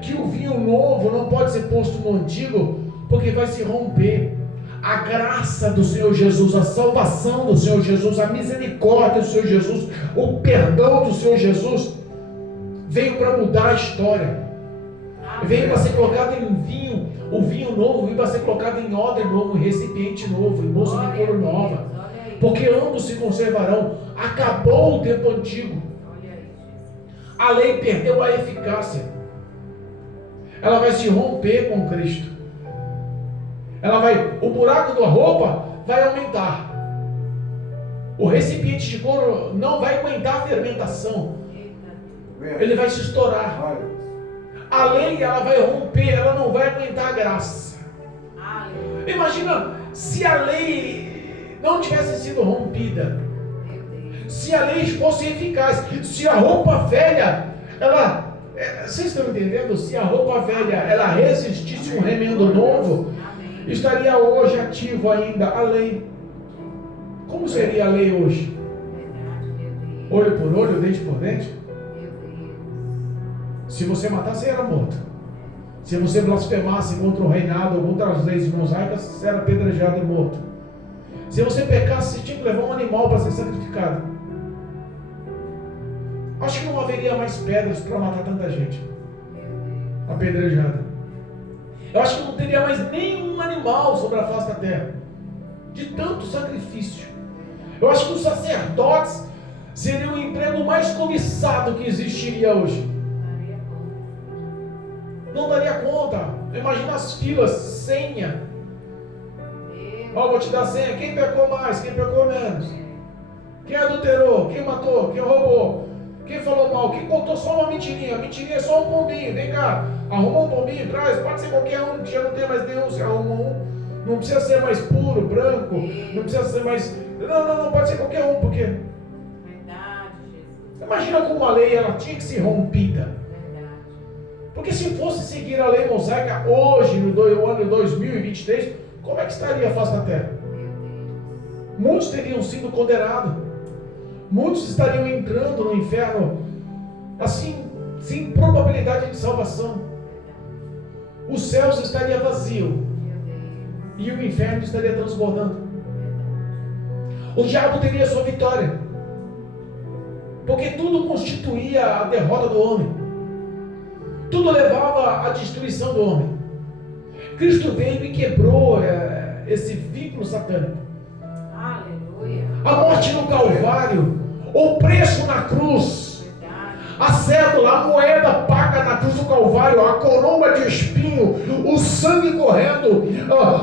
que o vinho novo não pode ser posto no antigo, porque vai se romper. A graça do Senhor Jesus, a salvação do Senhor Jesus, a misericórdia do Senhor Jesus, o perdão do Senhor Jesus veio para mudar a história. Veio para ser colocado em vinho, o vinho novo veio para ser colocado em odre novo, em recipiente novo, em bolsa de couro nova, porque ambos se conservarão. Acabou o tempo antigo. A lei perdeu a eficácia. Ela vai se romper com Cristo. O buraco da roupa vai aumentar. O recipiente de couro não vai aguentar a fermentação. Ele vai se estourar. A lei, ela vai romper, ela não vai aguentar a graça. Imagina se a lei não tivesse sido rompida, se a lei fosse eficaz, se a roupa velha, vocês estão entendendo? Se a roupa velha, ela resistisse um remendo novo, estaria hoje ativo ainda a lei. Como seria a lei hoje? Olho por olho, dente por dente? Se você matasse, você era morto. Se você blasfemasse contra o reinado ou contra as leis mosaicas, você era apedrejado e morto. Se você pecasse, você tinha que levar um animal para ser sacrificado. Acho que não haveria mais pedras para matar tanta gente apedrejada. Eu acho que não teria mais nenhum animal sobre a face da terra, de tanto sacrifício. Eu acho que os sacerdotes seriam o emprego mais cobiçado que existiria hoje. Não daria conta. Imagina as filas, senha. Vou te dar senha. Quem pecou mais? Quem pecou menos? Quem adulterou? Quem matou? Quem roubou? Quem falou mal? Quem contou só uma mentirinha? A mentirinha é só um pombinho. Vem cá, arruma um pombinho, traz. Pode ser qualquer um, que já não tem mais nenhum. Você arruma um. Não precisa ser mais puro, branco. Não precisa ser mais... Não pode ser qualquer um, porque... Verdade, Jesus. Imagina como a lei, ela tinha que ser rompida. Porque se fosse seguir a lei mosaica hoje, no ano 2023, como é que estaria a face da terra? Muitos teriam sido condenados. Muitos estariam entrando no inferno, assim, sem probabilidade de salvação. os céus estariam vazios e o inferno estaria transbordando. O diabo teria sua vitória, porque tudo constituía a derrota do homem, tudo levava à destruição do homem. Cristo veio e quebrou esse vínculo satânico. Aleluia. A morte no Calvário, o preço na cruz, a cédula, a moeda paga na cruz do Calvário, a coroa de espinho, o sangue correndo,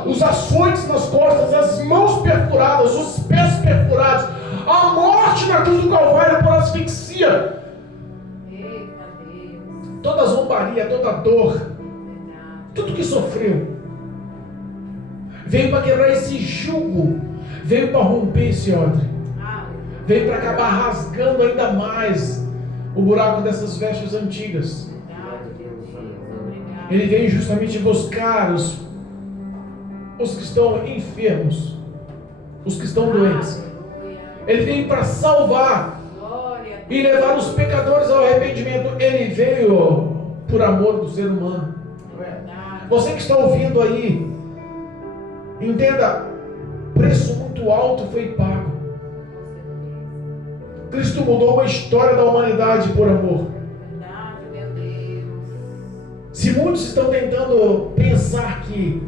os açoites nas costas, as mãos perfuradas, os pés perfurados, a morte na cruz do Calvário por asfixia, toda a zombaria, toda a dor, tudo que sofreu, veio para quebrar esse jugo, veio para romper esse odre, veio para acabar rasgando ainda mais o buraco dessas vestes antigas. Ele veio justamente buscar os que estão enfermos, os que estão doentes. Ele veio para salvar e levar os pecadores ao arrependimento. Ele veio por amor do ser humano. Você que está ouvindo aí, entenda, preço muito alto foi pago. Cristo mudou a história da humanidade por amor. Se muitos estão tentando pensar que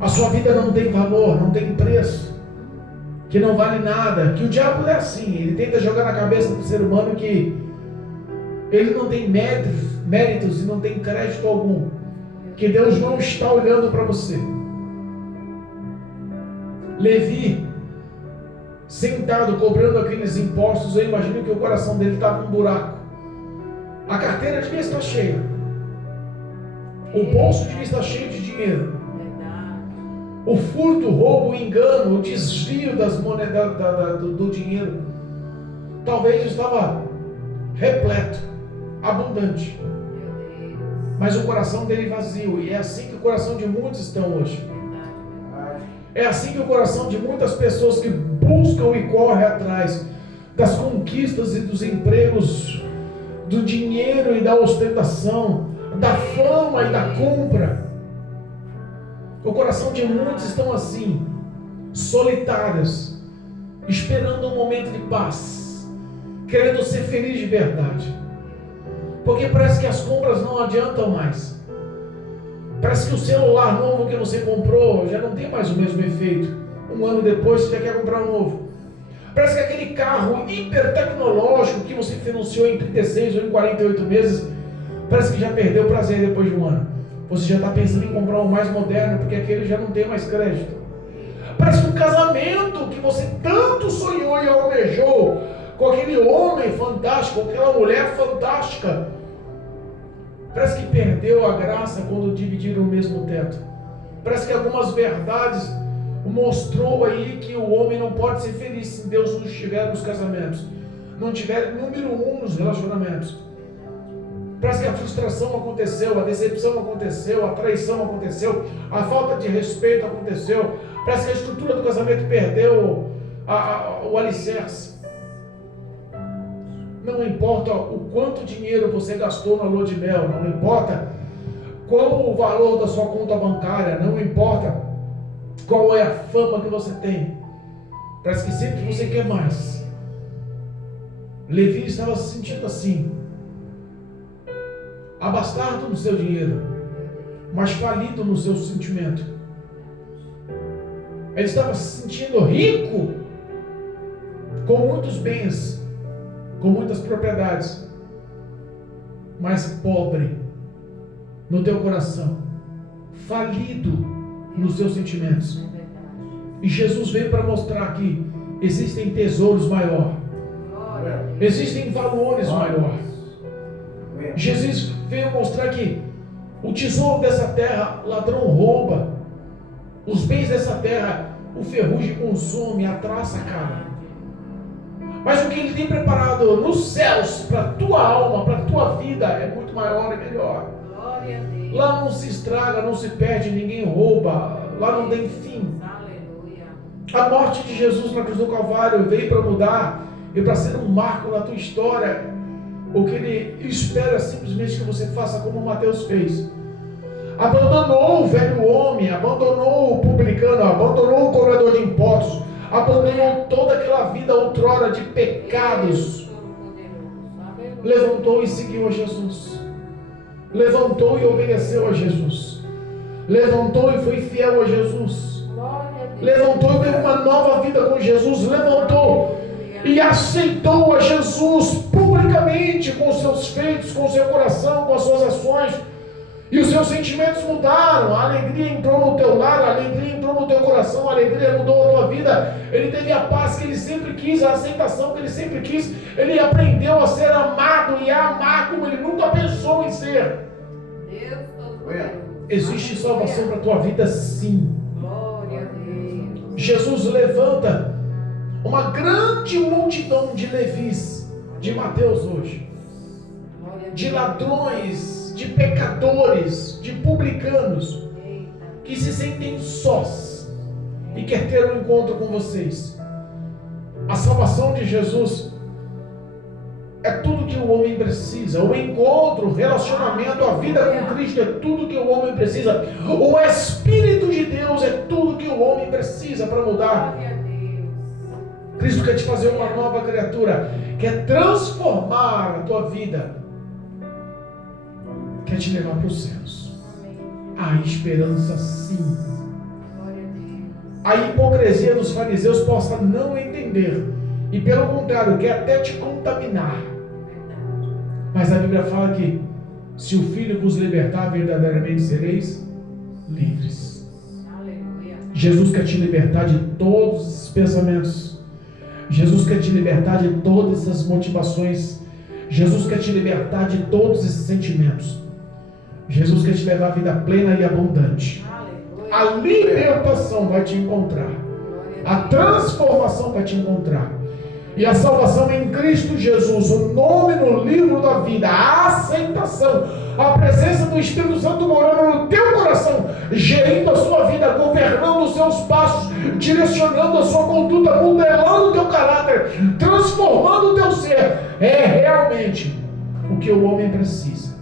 a sua vida não tem valor, não tem preço, que não vale nada, que o diabo é assim, ele tenta jogar na cabeça do ser humano que ele não tem méritos e não tem crédito algum, que Deus não está olhando para você. Levi, sentado cobrando aqueles impostos, eu imagino que o coração dele estava num buraco. A carteira devia estar cheia, o bolso devia estar cheio de dinheiro. O furto, o roubo, o engano, o desvio das moedas do dinheiro talvez estava repleto, abundante, mas o coração dele vazio. E é assim que o coração de muitos estão hoje. É assim que o coração de muitas pessoas que buscam e correm atrás das conquistas e dos empregos, do dinheiro e da ostentação, da fama e da compra. O coração de muitos estão assim, solitários, esperando um momento de paz, querendo ser feliz de verdade, porque parece que as compras não adiantam mais. Parece que o celular novo que você comprou já não tem mais o mesmo efeito. Um ano depois você já quer comprar um novo. Parece que aquele carro hiper tecnológico que você financiou em 36 ou em 48 meses, parece que já perdeu o prazer depois de um ano. Você já está pensando em comprar um mais moderno, porque aquele já não tem mais crédito. Parece que o casamento que você tanto sonhou e almejou, com aquele homem fantástico, aquela mulher fantástica, parece que perdeu a graça quando dividiram o mesmo teto. Parece que algumas verdades mostrou aí que o homem não pode ser feliz se Deus não estiver nos casamentos, não tiver número 1 nos relacionamentos. Parece que a frustração aconteceu, a decepção aconteceu, a traição aconteceu, a falta de respeito aconteceu. Parece que a estrutura do casamento perdeu o alicerce. Não importa o quanto dinheiro você gastou na lua de mel, não importa qual o valor da sua conta bancária, não importa qual é a fama que você tem. Parece que sempre você quer mais. Levi estava se sentindo assim, abastado no seu dinheiro, mas falido no seu sentimento. Ele estava se sentindo rico, com muitos bens, com muitas propriedades, mas pobre no teu coração, falido nos seus sentimentos. E Jesus veio para mostrar que existem tesouros maiores, existem valores maiores. Jesus veio mostrar que o tesouro dessa terra, ladrão rouba, os bens dessa terra, o ferrugem consome, a traça acaba. Mas o que Ele tem preparado nos céus para a tua alma, para a tua vida, é muito maior e melhor. Lá não se estraga, não se perde, ninguém rouba, lá não tem fim. A morte de Jesus na cruz do Calvário veio para mudar e para ser um marco na tua história. O que Ele espera simplesmente que você faça como Mateus fez. Abandonou o velho homem, abandonou o publicano, abandonou o cobrador de impostos, abandonou toda aquela vida outrora de pecados. Levantou e seguiu a Jesus. Levantou e obedeceu a Jesus. Levantou e foi fiel a Jesus. Levantou e teve uma nova vida com Jesus. Levantou e aceitou a Jesus publicamente, com seus feitos, com seu coração, com as suas ações. E os seus sentimentos mudaram. A alegria entrou no teu lar, a alegria entrou no teu coração, a alegria mudou a tua vida. Ele teve a paz que ele sempre quis, a aceitação que ele sempre quis. Ele aprendeu a ser amado e a amar como ele nunca pensou em ser. Existe salvação para a tua vida, sim. Jesus levanta uma grande multidão de levis, de Mateus hoje, de ladrões, de pecadores, de publicanos, que se sentem sós e quer ter um encontro com vocês. A salvação de Jesus é tudo que o homem precisa. O encontro, o relacionamento, a vida com Cristo é tudo que o homem precisa. O Espírito de Deus é tudo que o homem precisa para mudar. Cristo quer te fazer uma nova criatura, quer transformar a tua vida, quer te levar para os céus. Há esperança, sim. A hipocrisia dos fariseus possa não entender, e pelo contrário, quer até te contaminar. Mas a Bíblia fala que se o Filho vos libertar, verdadeiramente sereis livres. Jesus quer te libertar de todos esses pensamentos. Jesus quer te libertar de todas essas motivações. Jesus quer te libertar de todos esses sentimentos. Jesus quer te levar à vida plena e abundante. A libertação vai te encontrar. A transformação vai te encontrar. E a salvação em Cristo Jesus, o nome no livro da vida, a aceitação, a presença do Espírito Santo morando no teu coração, gerindo a sua vida, governando os seus passos, direcionando a sua conduta, modelando o teu caráter, transformando o teu ser, é realmente o que o homem precisa.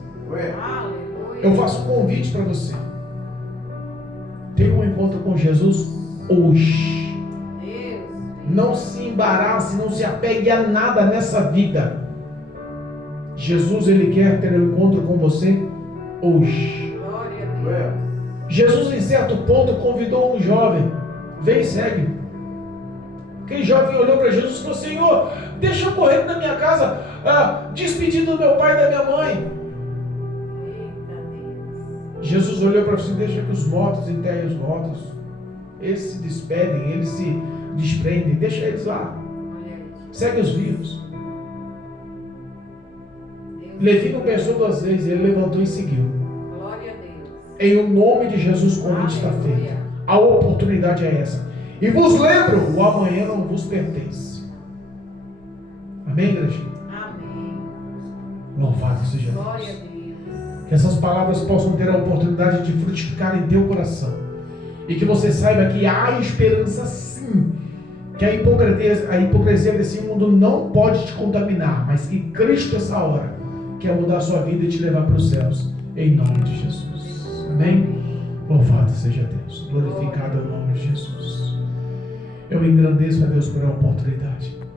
Eu faço um convite para você. Tenha um encontro com Jesus hoje. Não se embarace, não se apegue a nada nessa vida. Jesus, Ele quer ter um encontro com você hoje. Jesus, em certo ponto, convidou um jovem. Vem e segue. Aquele jovem olhou para Jesus e falou: Senhor, deixa eu correr na minha casa, despedir do meu pai e da minha mãe. Jesus olhou para você: deixa que os mortos enterrem os mortos. Eles se despedem, eles se desprendem, deixa eles lá. Segue os vivos. Levi não pensou duas vezes, ele levantou e seguiu. Em o nome de Jesus, o convite está feito. A oportunidade é essa. E vos lembro, o amanhã não vos pertence. Amém, igreja? Amém. Louvado seja Deus. Que essas palavras possam ter a oportunidade de frutificar em teu coração. E que você saiba que há esperança, sim. Que a hipocrisia desse mundo não pode te contaminar, mas que Cristo, essa hora, quer mudar a sua vida e te levar para os céus, em nome de Jesus. Amém? Louvado seja Deus, glorificado é o nome de Jesus. Eu engrandeço a Deus por a oportunidade.